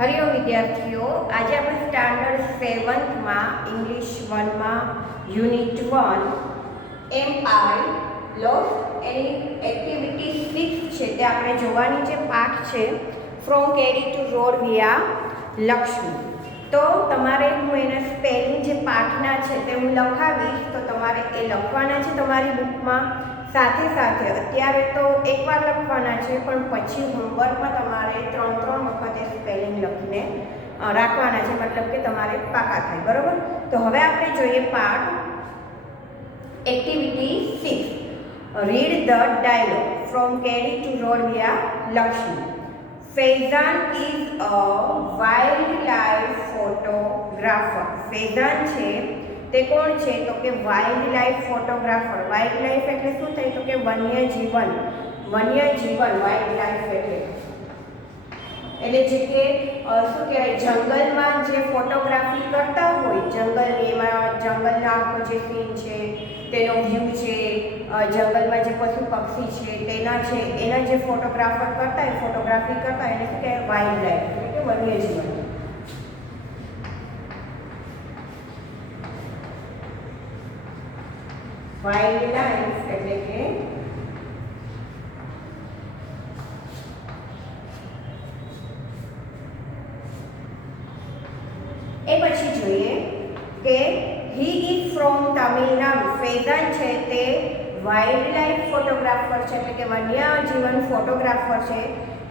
હરિયો વિદ્યાર્થીઓ, આજે આપણે સ્ટાન્ડર્ડ 7માં ઇંગ્લિશ 1માં યુનિટ 1 એમઆઈ લોસ એની એક્ટિવિટી 6 છે તે આપણે જોવાની છે. પાઠ છે from Keri to road via Lakshmi. તો તમારે હું એના સ્પેલિંગ જે પાઠના છે તે હું લખાવીશ, તો તમારે એ લખવાના છે તમારી બુકમાં. સાથે સાથે અત્યારે તો એકવાર લખવાના છે, પણ પછી હોમવર્કમાં તમારે 3 વખત એ સ્પેલિંગ લખીને રાખવાના છે, મતલબ કે તમારે પાકા થાય. બરાબર? તો હવે આપણે જોઈએ પાઠ activity 6. Read the dialogue from Keri to road via Lakshmi. Faizan is a wild life photographer. Faizan છે તે કોણ છે? તો કે wild life photographer. Wild life એટલે શું થાય? તો કે વન્ય જીવન. વાઇલ્ડ લાઈફ એટલે જે કે શું કહેવાય, જંગલમાં જે ફોટોગ્રાફી કરતા હોય, જંગલના આખો જે સીન છે તેનો વ્યૂ છે, જંગલમાં જે પશુ પક્ષી છે એના જે ફોટોગ્રાફર કરતા હોય, ફોટોગ્રાફી કરતા હોય, એને શું કહેવાય? વાઇલ્ડ લાઈફ એટલે કે વન્ય જીવન. વાઇલ્ડ લાઈફ એટલે કે એ પછી જોઈએ કે હી ઇઝ ફ્રોમ તામિલનાડુ. ફૈઝાન છે તે વાઇલ્ડ લાઈફ ફોટોગ્રાફર છે, એટલે કે વન્ય જીવન ફોટોગ્રાફર છે.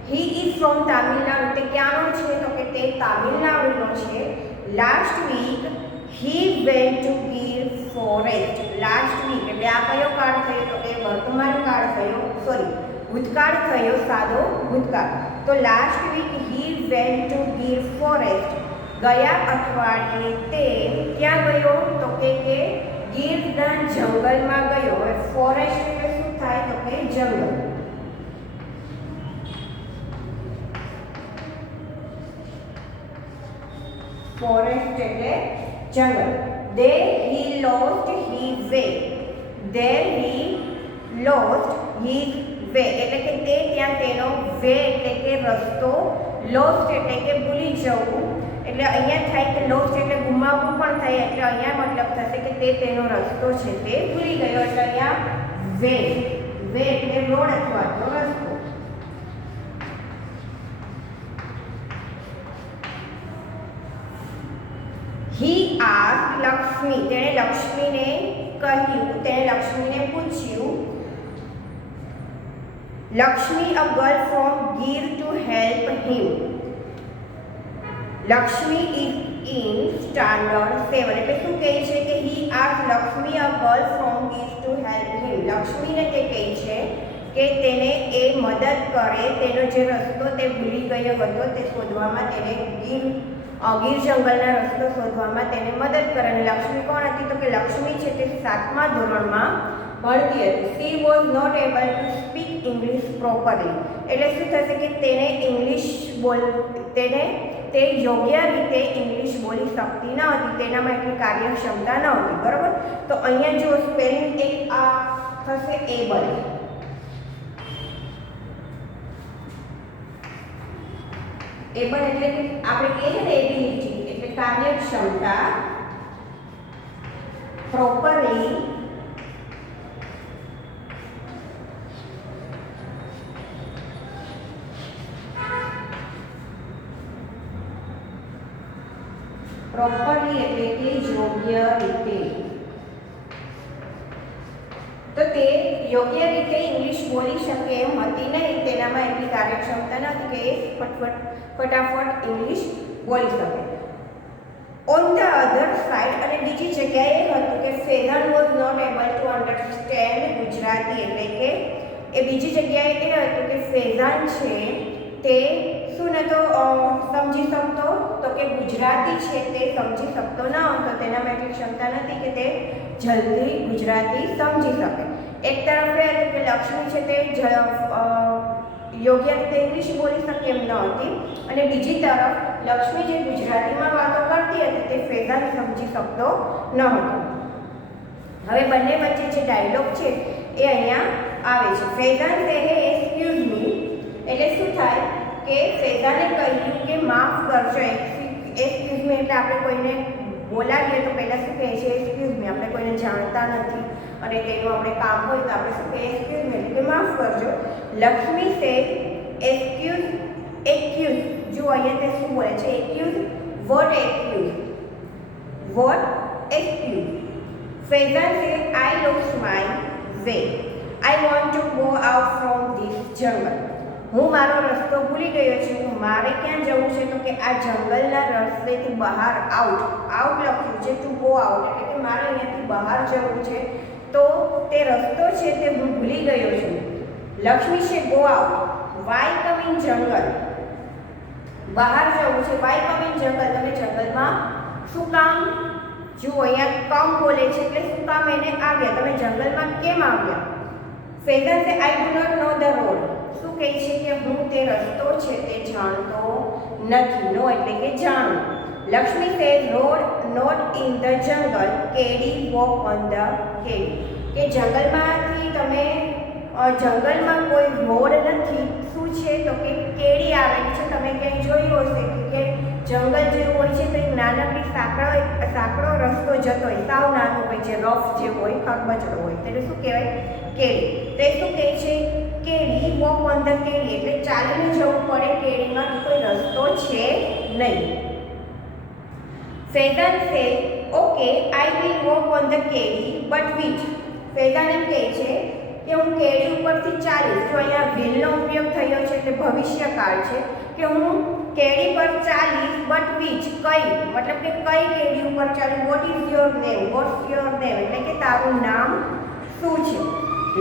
He is from Tamil Nadu. તે ક્યાંનો છે? તો કે તે તામિલનાડુનો છે. Last week he went to Gir forest. Last week એટલે આ કયો કાળ થયો? તો કે વર્તમાન કાળ થયો, ભૂતકાળ થયો, સાદો ભૂતકાળ. તો last week he went to Gir forest. ગયા અઠવાડિયે તે ક્યાં ગયો? તો કે ગીરના જંગલમાં ગયો. હવે ફોરેસ્ટ એટલે શું થાય? તો કે જંગલ. ફોરેસ્ટ એટલે જંગલ. There he lost his way. એટલે કે તે ત્યાં તેનો વે એટલે કે રસ્તો, લોસ્ટ એટલે કે ભૂલી જવું. એટલે અહીંયા થાય કે લોસ્ટ એટલે ગુમાવવું પણ થાય, એટલે અહીંયા મતલબ થશે કે તે તેનો રસ્તો છે તે ભૂલી ગયો. એટલે અહીંયા વે એટલે રોડ અથવા તો રસ્તો. He asked Lakshmi. તેણે લક્ષ્મીને પૂછ્યું. Lakshmi a girl from Gir to help him. Lakshmi is in standard 7. એટલે શું કહે છે કે he asked Lakshmi a girl from Gir to help him. લક્ષ્મીને તે કહે છે કે તેને એ મદદ કરે, તેનો જે રસ્તો તે ભૂલી ગયો હતો તે શોધવામાં, તેને ગીર જંગલના રસ્તો શોધવામાં તેને મદદ કરે. અને લક્ષ્મી કોણ હતી? તો કે લક્ષ્મી છે તે 7મા ધોરણમાં ભણતી હતી. She was not able to speak English properly. એટલે શું થશે કે તે યોગ્ય રીતે ઇંગ્લિશ બોલી શકતી ન હતી, તેનામાં એટલી કાર્યક્ષમતા ન હતી. બરાબર? તો અહીંયા જો સ્પેલિંગ એક આ થશે એબલ. એબલ એટલે કે આપણે કહીએ છીએ ને એબિલિટી એટલે કાર્યક્ષમતા. પ્રોપરલી એટલે કે યોગ્ય રીતે. તો તે યોગ્ય રીતે ઇંગ્લિશ બોલી શકે એમ હતી નહીં, તેનામાં એટલી કાર્યક્ષમતા નથી કે ફટાફટ ઇંગ્લિશ બોલી શકે. ઓન ધ અધર સાઇડ, અને બીજી જગ્યાએ એ હતું કે Faizan was not able to understand Gujarati. એટલે કે એ બીજી જગ્યાએ એ હતું કે ફૈઝાન છે તે શું નતો સમજી શકતો? તો કે ગુજરાતી છે તે સમજી શકતો ન હતો, તેનામાં એટલી ક્ષમતા નથી કે તે જલ્દી ગુજરાતી સમજી શકે. એક તરફ એ હતું કે લક્ષ્મી છે તે યોગ્ય રીતે ઇંગ્લિશ બોલી શકે એમ ન હતી, અને બીજી તરફ લક્ષ્મી જે ગુજરાતીમાં વાતો કરતી હતી તે ફૈઝાન સમજી શકતો ન હતો. હવે બંને વચ્ચે જે ડાયલોગ છે એ અહીંયા આવે છે. ફૈઝાન કહે એક્સક્યુઝ મી એટલે શું થાય કે ફેઝાને કહ્યું કે માફ કરજો, એક્સક્યુઝ મી એટલે આપણે કોઈને બોલાવીએ તો પહેલાં શું કહે છે? Excuse me. આપણે કોઈને જાણતા નથી અને તેનું આપણે કામ હોય તો આપણે શું કહીએ? એક્સક્યુઝ મી એટલે કે માફ કરજો. લક્ષ્મી સે એક્યુઝ. જો અહીંયા તે શું બોલે છે? Excuse. What excuse? What excuse? Faizan સે I lost my way. I want to go out from this jungle. હું મારો રસ્તો ભૂલી ગયો છું. મારે ક્યાં જવું છે? તો કે આ જંગલના રસ્તેથી બહાર. આઉટ લખ્યું છે, ટુ ગો આઉટ એટલે કે મારે અહીંયાથી બહાર જવું છે. તો તે રસ્તો છે તે હું ભૂલી ગયો છું. લક્ષ્મી છે go out. Why come in jungle? બહાર જવું છે. વાય કમ ઇન જંગલ? તમે જંગલમાં શું કામ? જુઓ અહીંયા કમ બોલે છે એટલે શું કામ એને આવ્યા? તમે જંગલમાં કેમ આવ્યા? ફેઝાન સે I do not know the road. શું કહે છે કે હું તે રસ્તો છે તે જાણતો નથી. નો એટલે કે જાણું. લક્ષ્મી સે road not in the jungle. કેડી વોક ઓન ધ કેડી. કે જંગલમાંથી તમે જંગલમાં કોઈ રોડ નથી. શું છે? તો કે કેડી આવેલી છે. તમે ક્યાંય જોયું હશે કે જંગલ જેવું હોય છે તો એક નાનકડી સાંકડો રસ્તો જતો હોય, સાવ નાનો હોય છે, રફ જે હોય, ખરબચડો હોય, એટલે શું કહેવાય? કેડી. તો એ શું કહે છે? કેડી વોક ઓન ધ કેડી એટલે ચાલીને જવું પડે કેડીમાં, કોઈ રસ્તો છે નહીં. Faizan says okay I will walk on the કેડી બટ વિચ. ફેઝાન એમ કહે છે કે હું કેડી ઉપરથી ચાલીશ. જો અહીંયા વિલનો ઉપયોગ થયો છે એટલે ભવિષ્યકાળ છે કે હું કેડી પર ચાલીશ બટ વિચ કઈ, મતલબ કે કઈ કેડી ઉપર ચાલીશ. What is your name? What's your name એટલે કે તારું નામ શું છે?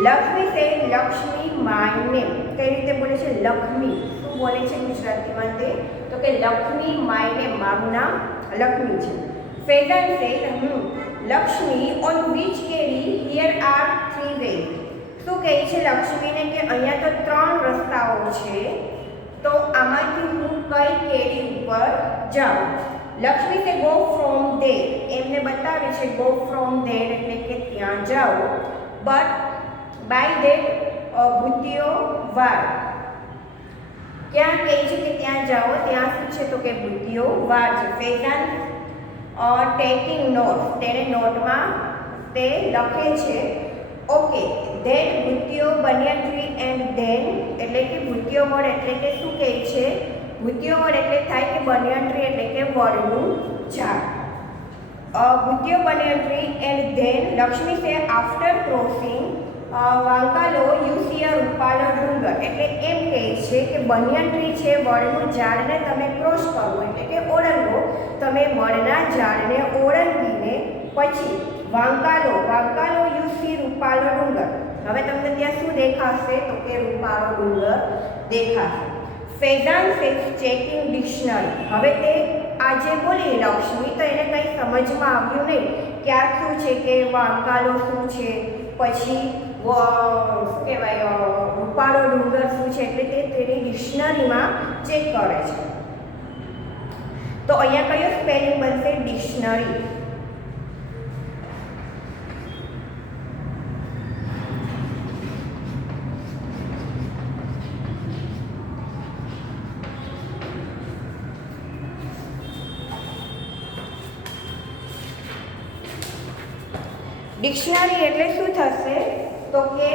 લક્ષ્મી સે લક્ષ્મી માય નેમ. કઈ રીતે બોલે છે? લક્ષ્મી. શું બોલે છે ગુજરાતીમાં તે? તો કે લક્ષ્મી માય નેમ, મારું નામ લક્ષ્મી છે. Faizan says Lakshmi on which કેડી હિયર આર 3 વેઝ. શું કહે છે લક્ષ્મીને કે અહીંયા તો 3 રસ્તાઓ છે, તો આમાંથી હું કઈ કેડી ઉપર જાઉં? લક્ષ્મી સે ગો ફ્રોમ ધેર. એમને બતાવે છે ગો ફ્રોમ ધેર એટલે કે ત્યાં જાઓ. બટ બાય ધેટ ભૂતિયો વાર. ક્યાં કહે છે કે ત્યાં જાઓ? ત્યાં શું છે? તો કે ભૂતિયો વાર છે. Faizan taking note. તેને નોટમાં તે લખે છે ઓકે ધેટ ભૂતિયો બનિયન ટ્રી એન્ડ ધેન એટલે કે ભૂતિયો વડ એટલે કે શું કહે છે? ભૂતિયો વડ એટલે થાય કે બનિયન ટ્રી એટલે કે વડનું ઝાડ. ભૂતિયો banyan tree and then Lakshmi says after crossing વાંકાલો યુ સી અ રૂપાલો ડુંગર. એટલે એમ કહે છે કે બનિયન ટ્રી છે, વડનું ઝાડને તમે ક્રોસ કરવો એટલે કે ઓળંગો. તમે વડના ઝાડને ઓળંગીને પછી વાંકાલો યુ સી રૂપાલો ડુંગર. હવે તમને ત્યાં શું દેખાશે? તો કે રૂપાલો ડુંગર દેખાશે. ફેઝાન સે ચેકિંગ ડિક્શનરી. હવે તે આજે બોલી લક્ષ્મી તો એને કંઈ સમજમાં આવ્યું નહીં કે આ શું છે, કે વાંકાલો શું છે, પછી શું કહેવાય રૂપાળો ડુંગર શું છે, એટલે તે તેની ડિક્શનરીમાં ચેક કરે છે. તો અહીંયા કયો સ્પેલિંગ બનશે? ડિક્શનરી. ડિક્શનરી એટલે શું થશે? તો કે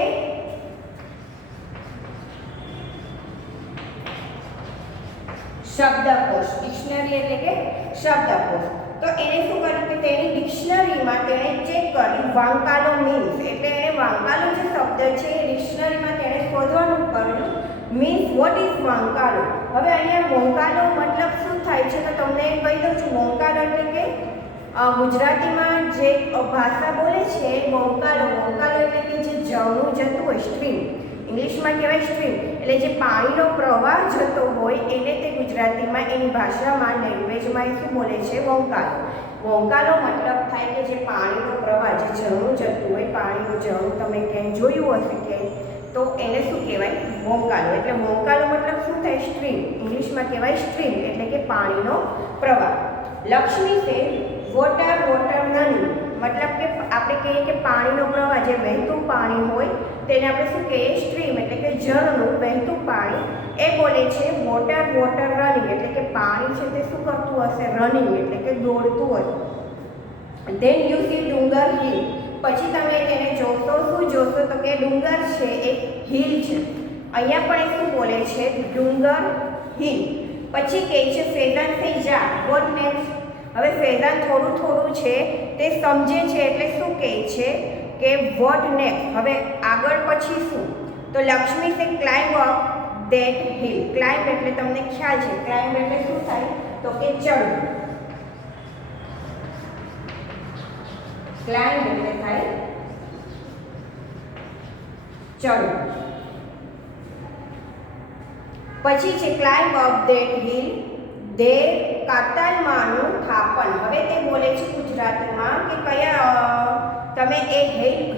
શબ્દકોશ. ડિક્શનરી એટલે કે શબ્દકોશ. તો એને શું કર્યું કે તેની ડિક્શનરીમાં તેણે ચેક કર્યું વાંકાલો મીન્સ એટલે એને વાંકાલો જે શબ્દ છે એ ડિક્શનરીમાં તેણે શોધવાનું કર્યું. મીન્સ વોટ ઇઝ વાંકાલો. હવે અહીંયા વંકાલો મતલબ શું થાય છે? તો તમને કહી દઉં છું. વંકાલો એટલે કે ગુજરાતીમાં જે ભાષા બોલે છે વંકાલો એટલે કે જે જળનું જતું હોય, સ્ટ્રીમ. ઇંગ્લિશમાં કહેવાય સ્ટ્રીમ એટલે જે પાણીનો પ્રવાહ જતો હોય એને તે ગુજરાતીમાં એની ભાષામાં લેંગ્વેજમાં એ શું બોલે છે? વંકાલો. વંકાલો મતલબ થાય કે જે પાણીનો પ્રવાહ, જે જળનું જતું હોય, પાણીનું જળ તમે ક્યાંય જોયું હશે ક્યાંય, તો એને શું કહેવાય? વંકાલો. એટલે વંકાલો મતલબ શું થાય? સ્ટ્રીમ. ઇંગ્લિશમાં કહેવાય સ્ટ્રીમ એટલે કે પાણીનો પ્રવાહ. લક્ષ્મી સે વોટર નન મતલબ કે આપણે કહીએ કે પાણીનો પ્રવાહ, જે વહેતું પાણી હોય તેને આપણે શું કહીએ? સ્ટ્રીમ એટલે કે ઝરણું, વહેતું પાણી. એ બોલે છે વોટર વોટર રનિંગ એટલે કે પાણી છે તે શું કરતું હશે? રનિંગ એટલે કે દોડતું હશે. ધેન યુ સી ડુંગર હિલ. પછી તમે તેને જોશો, શું જોશો? તો કે ડુંગર છે એક હિલ છે. અહીંયા પણ એ શું બોલે છે? ડુંગર હિલ. પછી કહે છે ફેઝાન સે જા વોટ નેક્સ્ટ. હવે ફેઝાન થોડું થોડું છે તે સમજે છે એટલે શું કહે છે કે વોટ નેક્સ્ટ. હવે આગળ પછી શું? તો લક્ષ્મી સે climb up that hill. Climb એટલે તમને ખ્યાલ છે, ક્લાઇમ્બ એટલે શું થાય? તો કે ચડવું. ક્લાઇમ્બ એટલે થાય ચડવું. પછી છે climb up that hill the કાતલમાનું થાપન. હવે તે બોલે છે ગુજરાતીમાં કે કયા તમે એ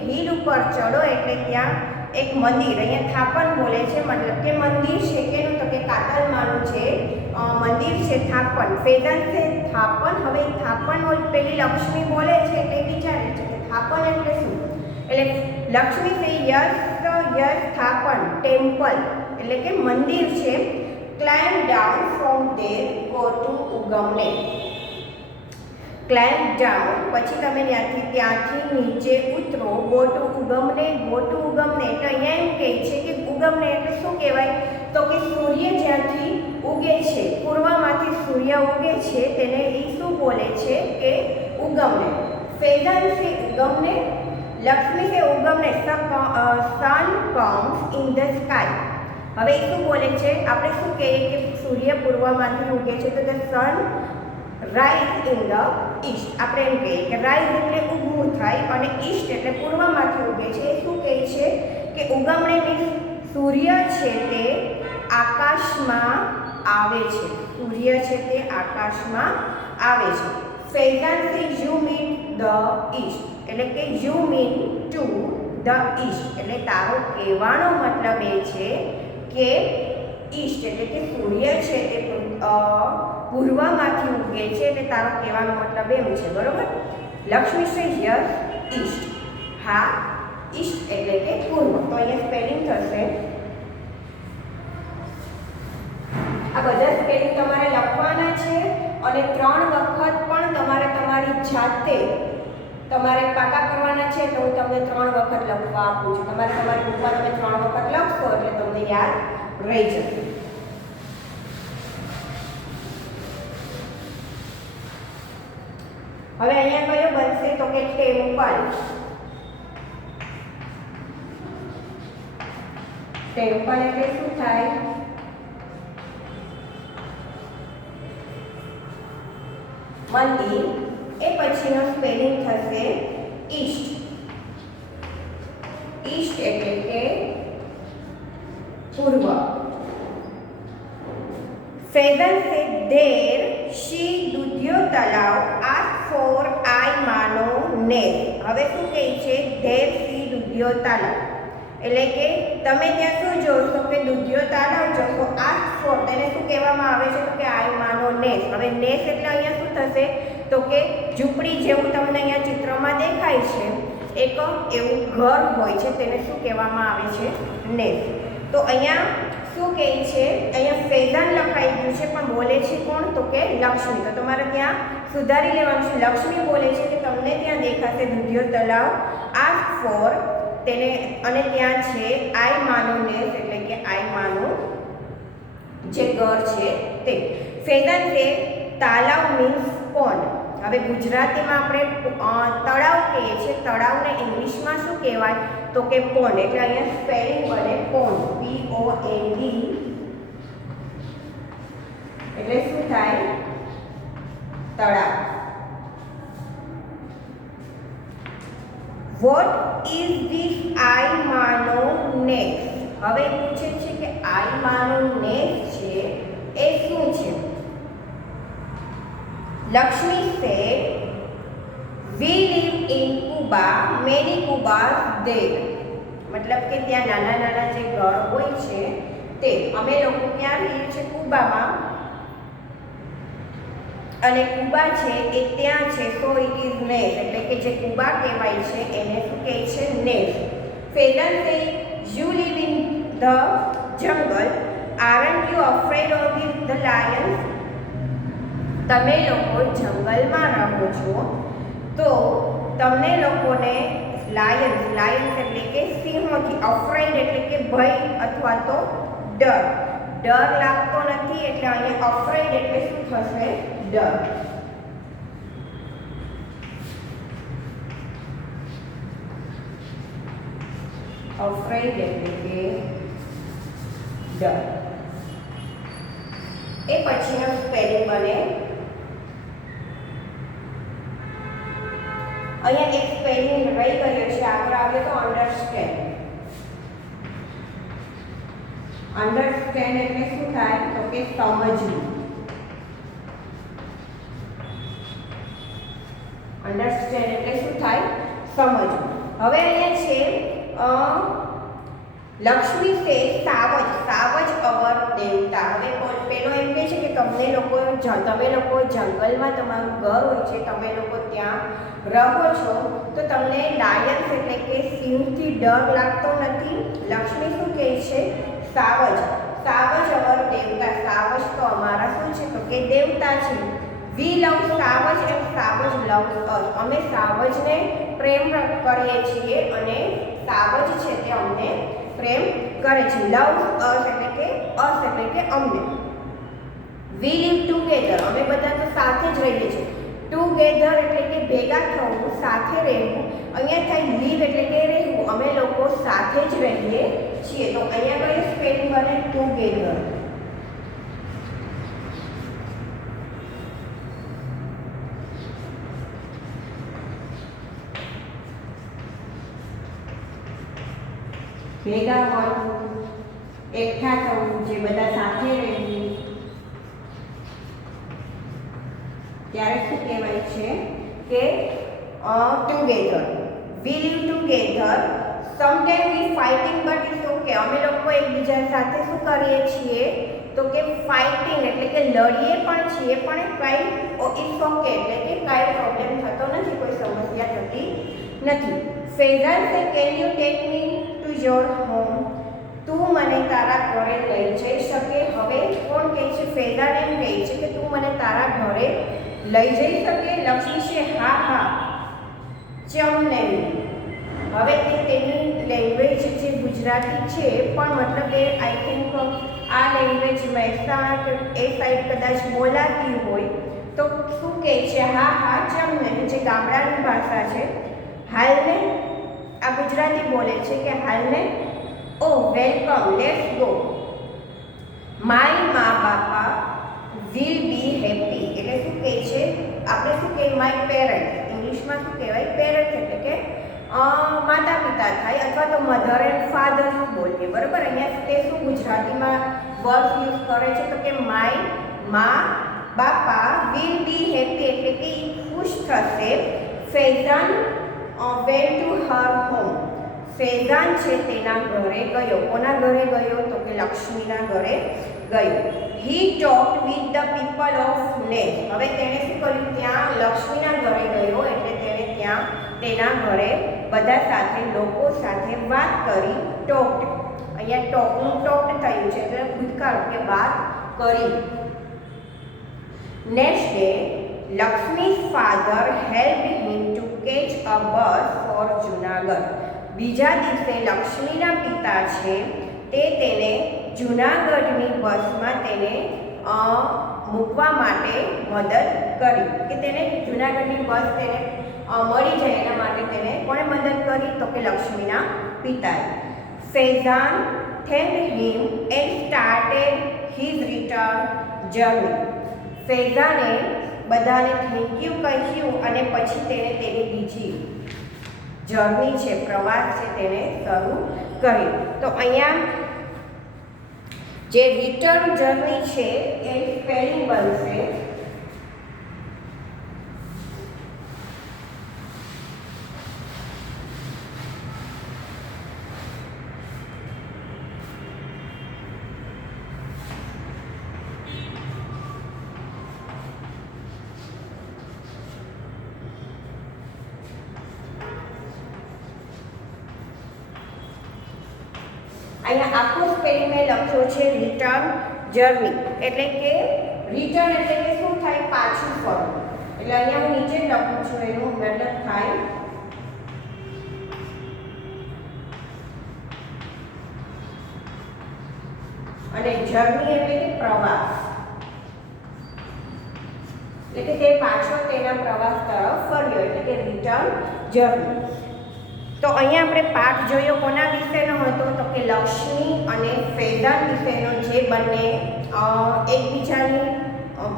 હિલ ઉપર ચડો એટલે ત્યાં એક મંદિર, અહીંયા થાપન બોલે છે, મતલબ કે મંદિર છે કેનું? તો કે કાતલમાનું છે મંદિર છે થાપન. ફેઝાન છે થાપન. હવે થાપન પેલી લક્ષ્મી બોલે છે એટલે વિચારે છે કે થાપન એટલે શું? એટલે Lakshmi say yes yes થાપન temple એટલે કે મંદિર છે. Climb down from there go to ઉગમને. ક્લાઇમ્બ ડાઉન પછી તમે ત્યાંથી નીચે ઉતરો. ગો ટુ ઉગમને. ગો ટુ ઉગમને એટલે અહીંયા એમ કહે છે કે ઉગમને એટલે શું કહેવાય? તો કે સૂર્ય જ્યાંથી ઉગે છે, પૂર્વમાંથી સૂર્ય ઉગે છે તેને એ શું બોલે છે કે ઉગમને. ફેઝાન સે ઉગમને. લક્ષ્મી સે ઉગમને. સન કમ્સ ઇન ધ સ્કાય. હવે એ શું બોલે છે? આપણે શું કહીએ કે સૂર્ય પૂર્વમાંથી ઉગે છે તો the sun rise in the East. આપણે એમ કહીએ કે રાઇઝ એટલે ઉગવું થાય અને ઈસ્ટ એટલે પૂર્વમાંથી ઉગે છે. એ શું કહે છે કે ઉગમણે મીન્સ સૂર્ય છે તે આકાશમાં આવે છે. સૂર્ય છે તે આકાશમાં આવે છે. ફેઝાન સે યુ મીન ધ ઈસ્ટ એટલે કે you mean to the East એટલે તારો કહેવાનો મતલબ એ છે કે ઈસ્ટ એટલે કે સૂર્ય છે તે પૂર્વમાંથી ઉગે છે એટલે તારો કહેવાનો મતલબ એમ છે, બરોબર? Lakshmi say yes East. હા, ઈસ્ટ એટલે કે પૂર્વ. તો અહીંયા સ્પેલિંગ થશે. આ બધા સ્પેલિંગ તમારે લખવાના છે અને 3 વખત પણ તમારે તમારી જાતે તમારે પાકા કરવાના છે. તો હું તમને 3 વખત લખવા આપું છું. તમારે તમારી બુકમાં તમે 3 વખત લખશો એટલે તમને યાદ રહી જશે. હવે અહીંયા કયો બનશે? તો કે ટેમ્પલ. ટેમ્પલ એટલે શું થાય? મંદિર. એ પછીનો સ્પેલિંગ થશે ઈસ્ટ. ઈસ્ટ એટલે કે પૂર્વ. ફેઝાન સે there she દૂધિયો Talav ask four I માનો નેર. હવે શું કહે છે? ધેર શી દૂધિયો તલાવ એટલે કે તમે ત્યાં શું જોશો કે દૂધિયો તલાવ જોશો. આસ્ક ફોર તેને શું કહેવામાં આવે છે? તો કે આઈ માનો નેસ. હવે નેસ એટલે અહીંયા શું થશે? તો કે ઝૂંપડી જેવું તમને અહીંયા ચિત્રમાં દેખાય છે એક એવું ઘર હોય છે તેને શું કહેવામાં આવે છે? નેસ. તો અહીંયા શું કહે છે? અહીંયા ફેઝાન લખાઈ ગયું છે પણ બોલે છે કોણ? તો કે લક્ષ્મી. તો તમારે ત્યાં સુધારી લેવાનું છે. લક્ષ્મી બોલે છે કે તમને ત્યાં દેખાશે દૂધિયો તલાવ. આસ્ક ફોર તેને અને ત્યાં છે આઈ માનો નેસ એટલે કે આઈ માનો જે ઘર છે તે. ફેઝાન સે તાલાવ મીન્સ પોન્ડ. હવે ગુજરાતીમાં આપણે તળાવ કહીએ છીએ. તળાવને ઇંગ્લિશમાં શું કહેવાય? તો કે પોન્ડ. એટલે અહીંયા સ્પેલિંગ બને પોન્ડ. POND એટલે શું થાય? તળાવ. વોટ ઇઝ ધીસ આઈ માનો નેસ. હવે પૂછે છે કે આઈ માનો નેસ છે એ શું છે? Lakshmi said we live in Cuba many Cubas there. મતલબ કે ત્યાં નાના નાના જે ઘર હોય છે તે અમે લોકો ત્યાં રહીએ છીએ કુબામાં અને કુબા છે એ ત્યાં છે. સો ઇટ ઇઝ નેસ એટલે કે જે કુબા કહેવાય છે એને શું કહે છે? નેસ. Phelan said, "You live in the jungle. Aren't you afraid of the lions?" તમે લોકો જંગલમાં રહો છો તો તમને લોકોને લાયન્સ એટલે કે સિંહોથી અફ્રેડ એટલે કે ભય અથવા તો ડર લાગતો નથી, એટલે અહીંયા અફ્રેડ એટલે શું થશે? ડર. અફ્રેડ એટલે કે ડર. એ પછીનો સ્પેલિંગ બને અહીંયા એક સ્પેલિંગ રહી ગયો છે, આગળ આવે તો અન્ડરસ્ટેન્ડ. અન્ડરસ્ટેન્ડ એટલે શું થાય? તો કે સમજવું. અન્ડરસ્ટેન્ડ એટલે શું થાય? સમજવું. હવે અહીંયા છે લક્ષ્મી સે સાવજ અવર દેવતા. હવે પેલો એમ કહે છે કે તમે લોકો જંગલમાં તમારું ઘર હોય છે, તમે લોકો ત્યાં રહો છો તો તમને લાયન્સ એટલે કે સિંહથી ડર લાગતો નથી. લક્ષ્મી શું કહે છે? સાવજ અવર દેવતા. સાવજ તો અમારા શું છે? તો કે દેવતા છે. વી લવ સાવજ એન્ડ સાવજ લવ્સ અસ. અમે સાવજને પ્રેમ કરીએ છીએ અને સાવજ છે તે અમને પ્રેમ કરે છે. લવ અસ એટલે કે અમને. વી લીવ ટુગેધર. અમે બધા તો સાથે જ રહીએ છીએ. ટુગેધર એટલે કે ભેગા થવું, સાથે રહેવું. અહીંયા થાય લીવ એટલે કે રહેવું. અમે લોકો સાથે જ રહીએ છીએ. તો અહીંયા કઈ સ્પેલિંગ બને? ટુગેધર. ભેગા મળવું, એકઠા થવું, જે બધા સાથે રહેવું, ત્યારે શું કહેવાય છે કે together. We live together. Sometime we fighting but it's okay. અમે લોકો એકબીજા સાથે શું કરીએ છીએ? તો કે ફાઇટિંગ એટલે કે લડીએ પણ છીએ, પણ કાંઈ ઇટ્સ ઓકે એટલે કે કાંઈ પ્રોબ્લેમ થતો નથી, કોઈ સમસ્યા થતી નથી. ફેઝાન સે can you take me to your home. તું મને તારા ઘરે લઈ જઈ શકે. હવે કોણ કહે છે? ફેઝાન એમ કહે છે કે તું મને તારા ઘરે લઈ જઈ શકે. લક્ષ્મી છે હા ચમને. હવે તેની લેંગ્વેજ જે ગુજરાતી છે, પણ મતલબ એ આઈ થિંક આ લેંગ્વેજ મહેસાણા કે એ સાઈડ કદાચ બોલાતી હોય તો શું કહે છે? હા ચમને, જે ગામડાની ભાષા છે. હાલને આ ગુજરાતી બોલે છે કે હાલને ઓ વેલકમ લેટ્સ ગો. માય મા બાપા વિલ બી હેપી. એટલે શું કહે છે? આપણે શું કહીએ? My parents. ઇંગ્લિશમાં શું કહેવાય? પેરેન્ટ્સ એટલે કે માતા પિતા થાય, અથવા તો મધર એન્ડ ફાધર બોલીએ, બરાબર. અહીંયા તે શું ગુજરાતીમાં વર્ડ યુઝ કરે છે? તો કે માય મા બાપા વિલ બી હેપી એટલે કે ખુશ થશે. Faizan went to her home. Faizan છે તેના ઘરે ગયો. કોના ઘરે ગયો? તો કે લક્ષ્મીના ઘરે ગયો. He talked with the people of name. હવે તેણે શું કર્યું? ત્યાં લક્ષ્મીના ઘરે ગયો એટલે તેણે ત્યાં તેના ઘરે બધા સાથે, લોકો સાથે વાત કરી. ટોક્ડ અહીંયા ટોક્ડ થયું છે એટલે ભૂતકાળ કે વાત કરી. નેક્સ્ટ ડે લક્ષ્મી's father helped him to catch a bus for Junagadh. બીજા દિવસે લક્ષ્મીના પિતા છે તે તેને જુનાગઢની બસમાં તેને મૂકવા માટે મદદ કરી, કે તેને જુનાગઢની બસ તેને મળી જાય એના માટે તેને કોણે મદદ કરી? તો કે લક્ષ્મીના પિતાએ. Faizan thanked him and started his return journey. ફેઝાને બધાને થેન્ક યુ કહ્યું અને પછી તેણે તેની બીજી જર્ની છે, પ્રવાસ છે, તેને શરૂ કરી. તો અહીંયા જે રિટર્ન જર્ની છે એ સ્પેલિંગ બનશે અહીંયા આખું સ્પેલિંગ મેં લખ્યો છે રિટર્ન જર્ની, એટલે કે રિટર્ન એટલે કે શું થાય, પાછું ફરવું. એટલે અહીંયા હું નીચે લખું છું, એનું મતલબ થાય અને જર્ની એટલે કે પ્રવાસ, એટલે કે તે પાછો તેના પ્રવાસ તરફ ફર્યો, એટલે કે રિટર્ન જર્ની. તો અહીંયા આપણે પાઠ જોયો કોના વિશેનો હતો, તો કે લક્ષ્મી અને ફેદાન વિશેનો, જે બંને એકબીજાની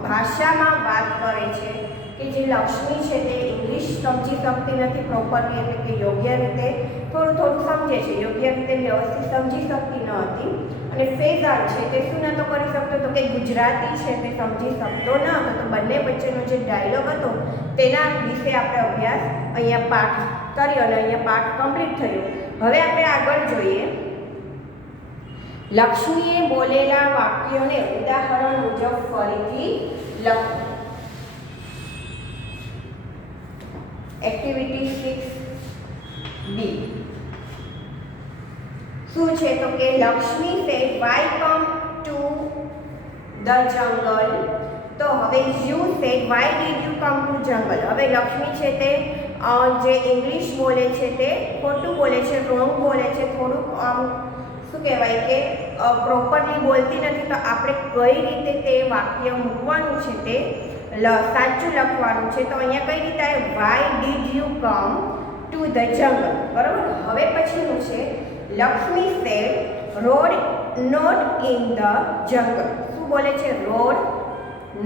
ભાષામાં વાત કરે છે. કે જે લક્ષ્મી છે તે ઇંગ્લિશ સમજી શકતી નથી પ્રોપરલી, એટલે કે યોગ્ય રીતે થોડું સમજે છે, યોગ્ય રીતે વ્યવસ્થિત સમજી શકતી ન હતી. અને ફેદાન છે તે શું નહોતો કરી શકતો, તો કે ગુજરાતી છે તે સમજી શકતો ન હતો. તો બંને વચ્ચેનો જે ડાયલોગ હતો તેના વિશે આપણે અભ્યાસ અહીંયા પાઠ કર્યો અને અહીંયા પાઠ કમ્પ્લીટ થયો. હવે આપણે આગળ જોઈએ. લક્ષ્મીએ બોલેલા વાક્યોને ઉદાહરણ મુજબ ફરીથી લખો. એક્ટિવિટી 6B શું છે, તો કે Lakshmi said why come to the jungle. તો હવે you said why did you come to jungle. હવે લક્ષ્મી છે તે જે ઇંગ્લિશ બોલે છે તે ખોટું બોલે છે, રોંગ બોલે છે, થોડુંક શું કહેવાય કે પ્રોપરલી બોલતી નથી. તો આપણે કઈ રીતે તે વાક્ય મૂકવાનું છે તે સાચું લખવાનું છે. તો અહીંયા કઈ રીતે આવે, why did you come to the jungle, બરાબર. હવે પછીનું છે Lakshmi said road not in the jungle. શું બોલે છે, road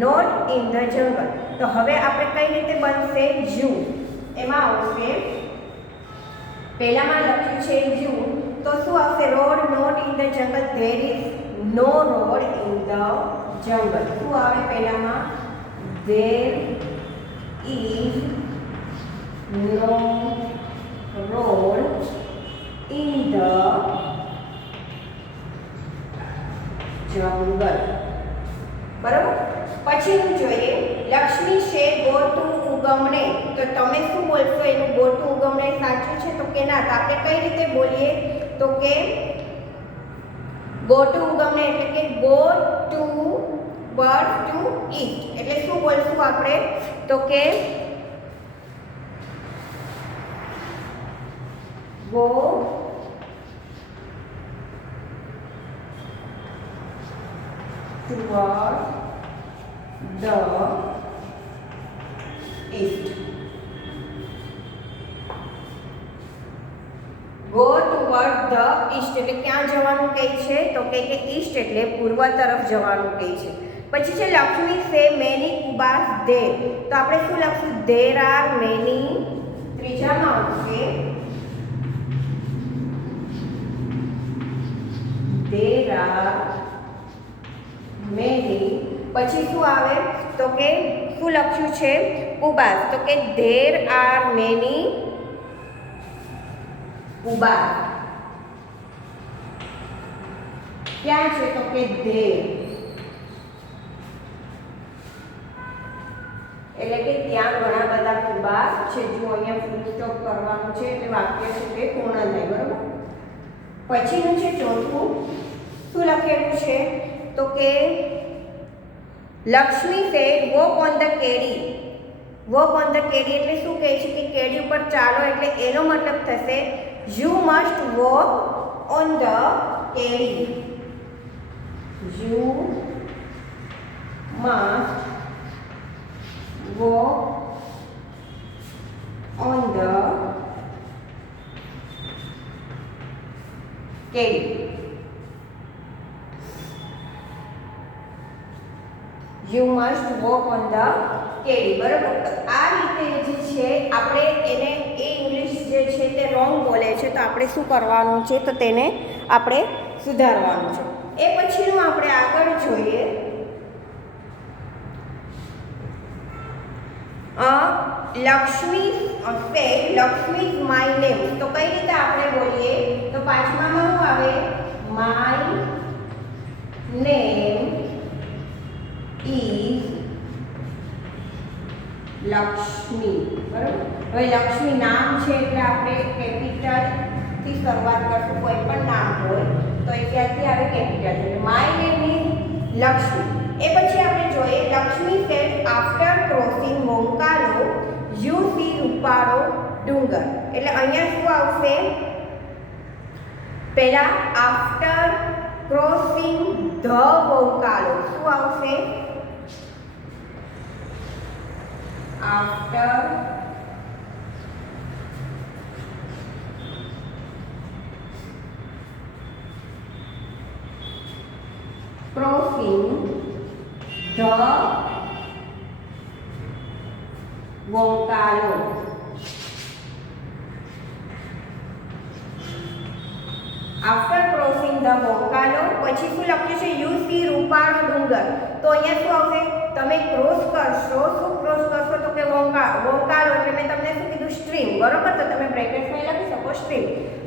not in the jungle. તો હવે આપણે કઈ રીતે બનશે, યુ. એમાં આવશે પહેલામાં લખ્યું છે યુ, તો શું આવશે, road not in the jungle. There is no road in the jungle. શું આવે પહેલામાં, there is no road in the jungle, બરાબર. પછીનું જોઈએ લક્ષ્મી છે ગો ટુ ઉગમને. તો તમે શું બોલશો, એનું ગો ટુ ઉગમને સાચું છે, તો કે ના. તો આપણે કઈ રીતે બોલીએ, તો કે ગો ટુ ઉગમને એટલે કે go to word to East. એટલે શું બોલશું આપણે, તો કે go toward the East. Go toward the East એટલે ક્યાં જવાનું કહે છે, તો કે ઈસ્ટ એટલે પૂર્વ તરફ જવાનું કહે છે. પછી છે લક્ષ્મી સે મેની કુબાસ ધેર. તો આપણે શું લખશું, ધેર આર મેની. ત્રીજામાં આવશે ધેર આર મેની. પછી શું આવે, તો કે શું લખ્યું છે, કુબાસ. તો કે ધેર આર મેની કુબાસ. ક્યાં છે, તો કે ધેર, એટલે કે ત્યાં ઘણા બધા કુબાસ છે. જો અહીંયા ફૂલ સ્ટોપ કરવાનું છે એટલે વાક્ય છે તે પૂર્ણ થાય, બરાબર. પછીનું છે ચોથું. શું લખેલું છે, તો કે Lakshmi said walk on the કેડી. વોક ઓન ધ કેડી એટલે શું કહે છે કે કેડી ઉપર ચાલો, એટલે એનો મતલબ થશે you must walk on the કેડી. You must walk on the કેડી. You must walk on the કેડી, બરાબર. તો આ રીતે જે છે આપણે એને એ ઇંગ્લિશ જે છે તે રોંગ બોલે છે, તો આપણે શું કરવાનું છે, તો તેને આપણે સુધારવાનું છે. એ પછીનું આપણે આગળ જોઈએ Lakshmi said Lakshmi is my name. તો કઈ રીતે આપણે બોલીએ, તો પાંચમામાં શું આવે, માય નેમ ઇઝ લક્ષ્મી, બરાબર. હવે લક્ષ્મી નામ છે એટલે આપણે કેપિટલ થી શરૂઆત કરશું, કોઈ પણ નામ હોય. તો એ ક્યાંથી આવે capital. My name is Lakshmi. એ પછી આપણે જોઈએ લક્ષ્મી સેડ આફ્ટર ક્રોસિંગ વોંકાલો યુ સી રૂપાળો ડુંગર. એટલે અહીંયા શું આવશે? પહેલા આફ્ટર ક્રોસિંગ ધ વોંકાલો શું આવશે? આફ્ટર crossing the વોંકાલો. આફ્ટર ક્રોસિંગ ધ વોંકાલો પછી શું લખ્યું છે? યુ સી રૂપાળો ડુંગર. તો અહીંયા શું આવશે? તમે ક્રોસ કરશો. શું ક્રોસ કરશો? તો કે વોંકાલો એટલે મેં તમને શું કીધું? સ્ટ્રીમ. બરોબર, તો તમે બ્રેકેટમાં લખી શકો સ્ટ્રીમ.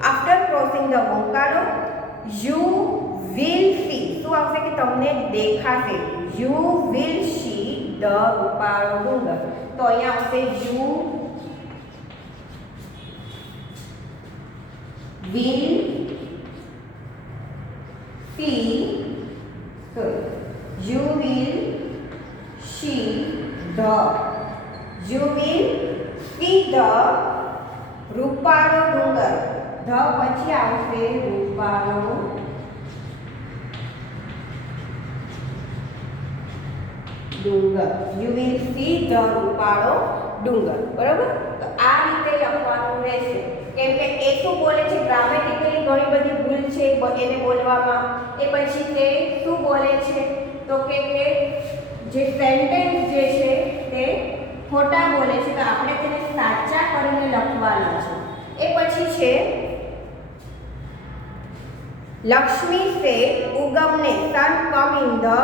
આફ્ટર ક્રોસિંગ ધ વોંકાલો યુ વિલ સી શું આવશે? કે તમને દેખાશે. યુ વિલ સી ધ રૂપાળો ડુંગર. તો અહીંયા આવશે you will see you will see the રૂપાળો ડુંગર. ધ પછી આવશે રૂપાળો ડુંગર. you will see the રૂપાળો ડુંગર. બરાબર, તો આ રીતે લખવાનું રહેશે. કેમ કે એ શું બોલે છે? ગ્રામેટિકલી ઘણી બધી ભૂલ છે એને બોલવામાં. એ પછી તે શું બોલે છે? તો કે જે સેન્ટેન્સ જે છે તે ખોટા બોલે છે, તો આપણે તેને સાચા કરીને લખવાના છે. એ પછી છે લક્ષ્મી સે ઉગમને સન કમ ઇન ધ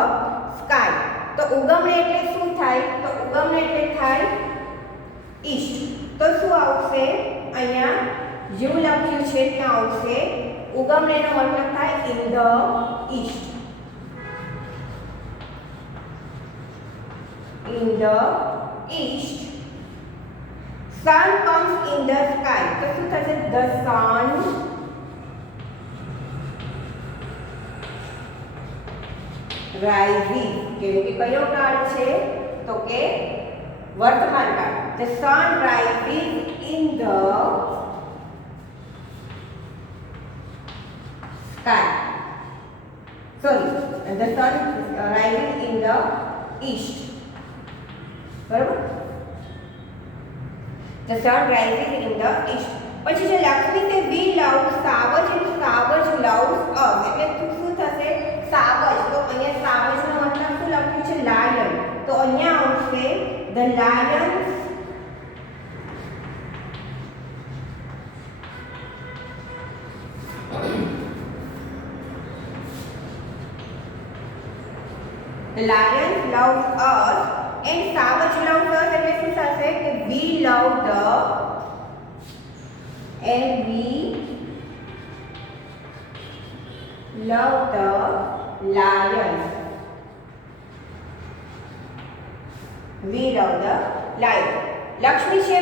સ્કાય. તો ઉગમને એટલે શું થાય? તો ઉગમને એટલે થાય ઈસ્ટ. તો શું આવશે? અહીંયા યુ લખ્યું છે ત્યાં આવશે ઉગમને નો મતલબ થાય in the East. in the east. Sun comes in the sky. તો શું થશે? The sun rises. કેમ કે કયો કાળ છે? તો કે વર્તમાન કાળ. The sun rises in the sky. Sorry, the sun rises in the east. બરાબર, the sun rises in the east. પછી જે લક્ષ્મી તે વી લવ સાવજ એન્ડ સાવજ લવ્સ અસ. એટલે શું થશે? સાવજ. તો અહીંયા સાવજનો મતલબ શું લખ્યું છે? લાયન. તો અહીંયા આવશે the lions the lions love us and savage loves us. એટલે શું થશે? કે we love the and we love the lions. We love the lions. Lakshmi છે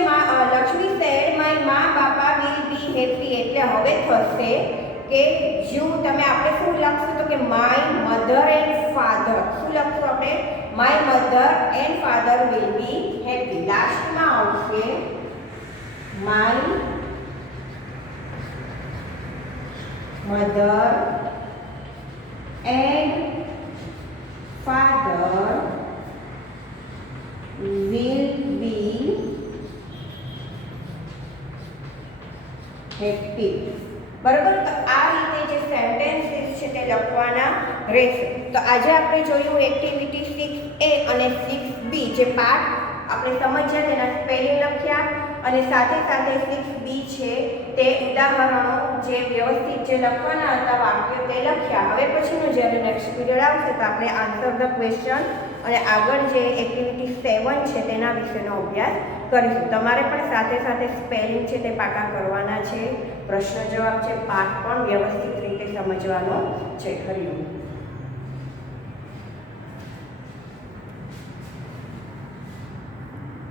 Lakshmi said my ma papa will be happy. એટલે હવે થશે કે you તમે આપણે શું લખશું? તો કે my mother and father. શું લખશું આપણે? my mother and father will be happy. લાસ્ટમાં આવશે my mother and father will be happy. બરાબર, તો આ રીતે જે સેન્ટેન્સીસ છે તે લખવાના રહેશે. તો આજે આપણે જોયું એક્ટિવિટી 6A અને 6B. જે પાઠ આપણે સમજ્યા તેના સ્પેલિંગ લખ્યા અને સાથે સાથે 6B છે તે ઉદાહરણો જે વ્યવસ્થિત જે લખવાના હતા વાક્યો તે લખ્યા. હવે પછીનો જ્યારે નેક્સ્ટ પીરિયડ આવશે તો આપણે આન્સર ધ ક્વેશ્ચન અને આગળ જે એક્ટિવિટી 7 છે તેના વિશેનો અભ્યાસ કરીશું. તમારે પણ સાથે સાથે સ્પેલિંગ છે તે પાકા કરવાના છે. પ્રશ્ન જવાબ છે પાઠ પણ વ્યવસ્થિત રીતે સમજવાનો છે. હરિઓમ.